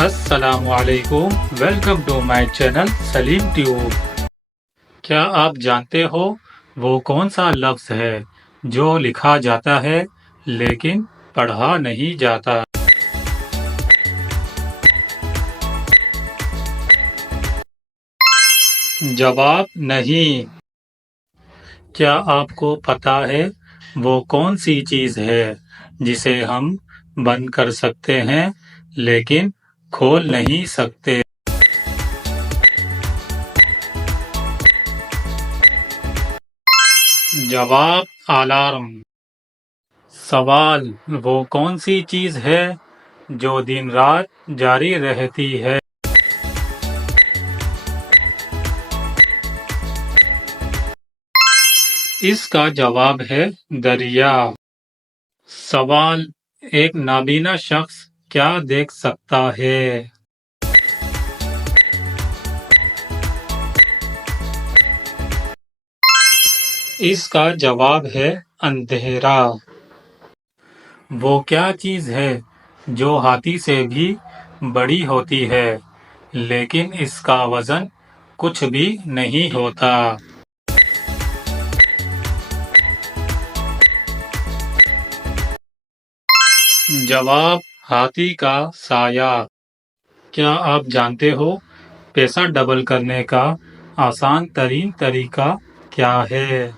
السلام علیکم، welcome to my channel Saleem tube. کیا آپ جانتے ہو وہ کون سا لفظ ہے جو لکھا جاتا ہے لیکن پڑھا نہیں جاتا؟ جواب نہیں۔ کیا آپ کو پتا ہے وہ کون سی چیز ہے جسے ہم بند کر سکتے ہیں لیکن کھول نہیں سکتے؟ جواب الارم۔ سوال، وہ کون سی چیز ہے جو دن رات جاری رہتی ہے؟ اس کا جواب ہے دریا۔ سوال، ایک نابینا شخص کیا دیکھ سکتا ہے؟ اس کا جواب ہے اندھیرا۔ وہ کیا چیز ہے جو ہاتھی سے بھی بڑی ہوتی ہے لیکن اس کا وزن کچھ بھی نہیں ہوتا؟ جواب ہاتھی کا سایہ۔ کیا آپ جانتے ہو پیسہ ڈبل کرنے کا آسان ترین طریقہ کیا ہے؟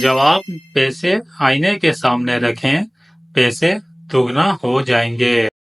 جواب، پیسے آئینے کے سامنے رکھیں، پیسے دگنا ہو جائیں گے۔